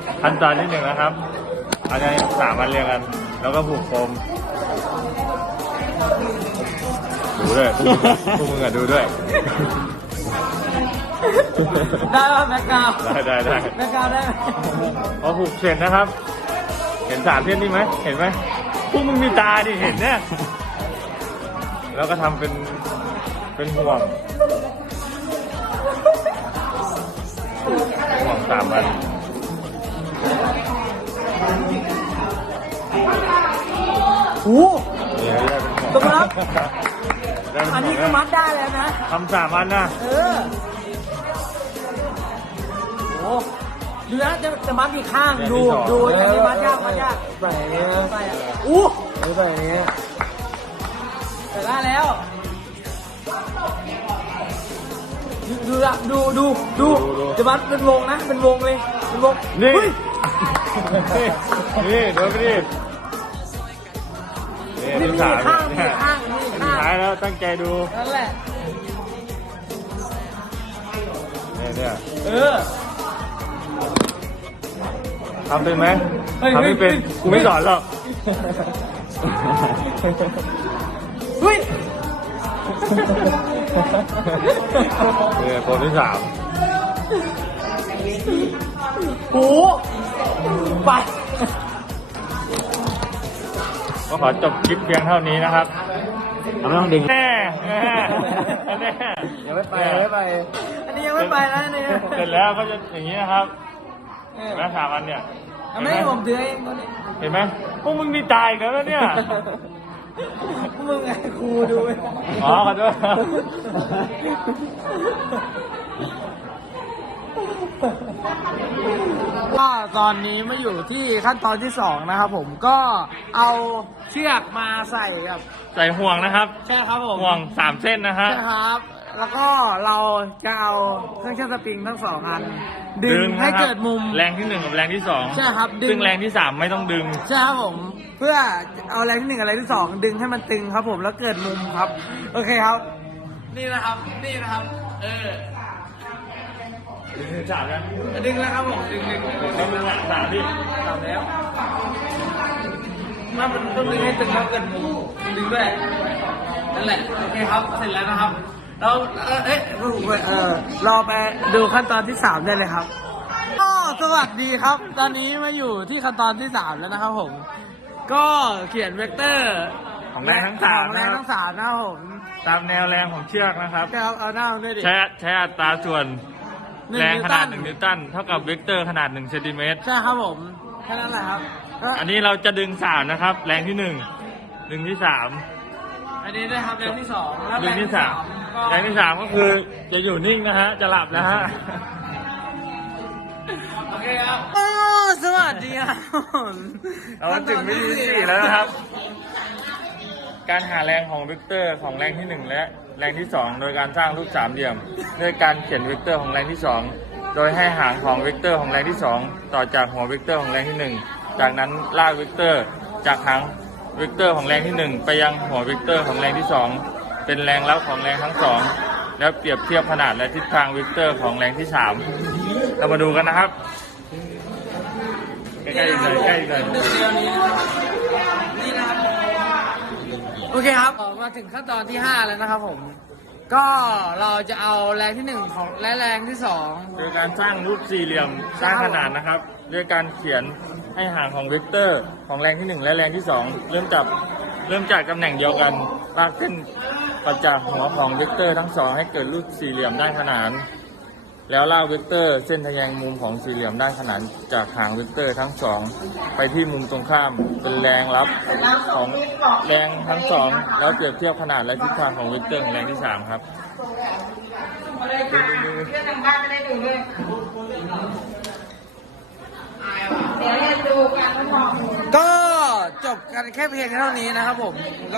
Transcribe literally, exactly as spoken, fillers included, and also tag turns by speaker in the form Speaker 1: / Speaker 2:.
Speaker 1: ขั้นตอนที่หนึ่งนะครับเอาใจสามอันเรียงกันแล้วก็ผูกโฟมดูด้วยพวกมึงอะดูด้วย
Speaker 2: ได้ป่ะแม็กกาว
Speaker 1: ได้ได้ได้
Speaker 2: แม็กกาวได้ไหม
Speaker 1: พอผูกเสร็จนะครับเห็นสามเส้นนี่ไหมเห็นไหมพวกมึงมีตาดิเห็นเนี่ยแล้วก็ทำเป็นเป็นห่วงห่วงสามอัน
Speaker 2: โอ้
Speaker 1: เนี่ยได้เป็นห่วง
Speaker 2: ตรงนั้น
Speaker 1: ได้เป็นห่วง
Speaker 2: อันนี้ก็มัดได้แล้วนะ
Speaker 1: ทำสามอันนะ
Speaker 2: เออโอ้ดูนะจะจะมัดอีกข้างดูดูอันนี้มัดยากมัดยากไปเนี้ยไปอ่ะอู้ไปเนี้ยแต่ได้แล้วดูละดูดูดูจะมัดเป็นวงนะเป็นวงเลยเป็นวง
Speaker 1: นี่นี่เดี๋ยวไปดิ
Speaker 2: นี่มีข้างมีข้างมีข้าง
Speaker 1: ท้ายแล้วตั้งใจดู
Speaker 2: นั่นแหละ
Speaker 1: เนี่ยเนี่ย
Speaker 2: เออ
Speaker 1: ทำเป็นไหมทำไม่เป็นกูไม่สอนหรอก
Speaker 2: เฮ้ย
Speaker 1: เนี่ยคนที่สาม
Speaker 2: โอ้ไป
Speaker 1: ก็ขอจบคลิปเพียงเท่านี้นะครับ
Speaker 2: ไม่ต้องดึง
Speaker 1: แน่แน่
Speaker 2: ยังไม่ไปยังไม่ไปอันนี้ยังไม่ไปนะเนี่ย
Speaker 1: เสร็จแล้วก็จะอย่างนี้นะครับเห็นไหมสามอันเนี่ย
Speaker 2: ไม่ให้ผมถือเองตัวนี้
Speaker 1: เห็นไหมพวกมึงมีตายกันแล้วเนี่ย
Speaker 2: พวกมึงไงครูดู
Speaker 1: อ๋อขอโทษ
Speaker 2: ก็ตอนนี้มาอยู่ที่ขั้นตอนที่สองนะครับผมก็เอาเชือกมาใส่กับ
Speaker 1: ใส่ห่วงนะครับ
Speaker 2: ใช่ครับผม
Speaker 1: ห่วงสามเส้นนะฮะ
Speaker 2: ใช่ครับแล้วก็เราจะเอาเครื่องเชือกสปริงทั้งสองอันดึงให้เกิดมุม
Speaker 1: แรงที่หนึ่งกับแรงที่สอง
Speaker 2: ใช่ครับ
Speaker 1: ซึ่งแรงที่สามไม่ต้องดึง
Speaker 2: ใช่ครับผมเพื่อเอาแรงที่หนึ่งกับแรงที่สองดึงให้มันตึงครับผมแล้วเกิดมุมครับโอเคครับนี่นะครับนี่นะครับเออ
Speaker 1: ดึงสามแล้ว
Speaker 2: ดึงแล้วครับผมดึงดึง
Speaker 1: ดึงสามพี่
Speaker 2: สามแล้วมันต้องดึงให้ตึงแล้วเกิดมุมดึงด้วยนั่นแหละโอเคครับเสร็จแล้วนะครับเราเอ๊ะเออรอไปดูขั้นตอนที่สามได้เลยครับก็สวัสดีครับตอนนี้มาอยู่ที่ขั้นตอนที่สามแล้วนะครับผมก็เขียนเวกเตอร์
Speaker 1: ของแรงทั้งสาม
Speaker 2: ของแรงทั้งสามนะครับผม
Speaker 1: ตามแนวแรงของเชือกนะครับ
Speaker 2: ครับเอาหน้าด้วยดิ
Speaker 1: ใช้ใช้อัตราส่วนแรงขนาดหนึ่งนิวตันเท่ากับเวกเตอร์ขนาดหนึ่งเซนติเมตร
Speaker 2: ใช่ครับผมแค่นั้นแหละครับ
Speaker 1: อันนี้เราจะดึงสามนะครับแรงที่หนึ่งดึงที่สาม
Speaker 2: อันนี้ได้ครับแรงที่สอง
Speaker 1: แรงที่สามแรงที่สามก็คือจะอยู่นิ่งนะฮะจะหลับนะฮะ
Speaker 2: โอเคครับโอ้สวัสดีครับ
Speaker 1: เราถึงวิธีที่สี่แล้วนะครับการหาแรงของเวกเตอร์ของแรงที่หนึ่งและแรงที่สองโดยการสร้างรูปสามเหลี่ยมด้วยการเขียนเวกเตอร์ของแรงที่สองโดยให้หางของเวกเตอร์ของแรงที่สองต่อจากหัวเวกเตอร์ของแรงที่หนึ่งจากนั้นลากเวกเตอร์จากหางเวกเตอร์ของแรงที่หนึ่งไปยังหัวเวกเตอร์ของแรงที่สองเป็นแรงรับของแรงทั้งสองแล้วเปรียบเทียบขนาดและทิศทางเวกเตอร์ของแรงที่สามเรามาดูกันนะครับใกล้ๆเลยใกล้ๆเลย
Speaker 2: นี่นะครับโอเคครับมาถึงขั้นตอนที่ห้าแล้วนะครับผมก็เราจะเอาแรงที่หนึ่งของและแรงที่สอง
Speaker 1: โดยการสร้างรูปสี่เหลี่ยมสร้างขนาดนะครับด้วยการเขียนให้ห่างของเวกเตอร์ของแรงที่หนึ่งและแรงที่สองเริ่มจากเริ่มจากตำแหน่งเดียวกันลากขึ้นปัจจากหัวของเวกเตอร์ทั้งสองให้เกิดรูปสี่เหลี่ยมด้านขนานแล้วลากเวกเตอร์เส้นทะแยงมุมของสี่เหลี่ยมด้านขนานจากหางเวกเตอร์ทั้งสองไปที่มุมตรงข้ามเป็นแรงรับของแรงทั้งสองแล้วเปรียบเทียบขนาดและทิศทางของเวกเตอร์ของแรงที่สามครับ
Speaker 2: ก็จบกันแค่เพียงเท่านี้นะครับผม